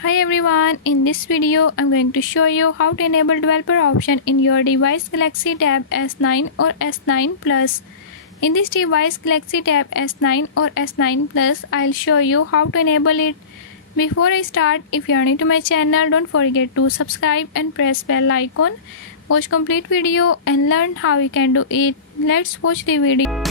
Hi everyone, in this video I'm going to show you how to enable developer option in your device Galaxy Tab S9 or S9 Plus. In this device Galaxy Tab S9 or S9 Plus, I'll show you how to enable it. Before I start, if you are new to my channel, don't forget to subscribe and press bell icon. Watch complete video and learn how you can do it. Let's watch the video.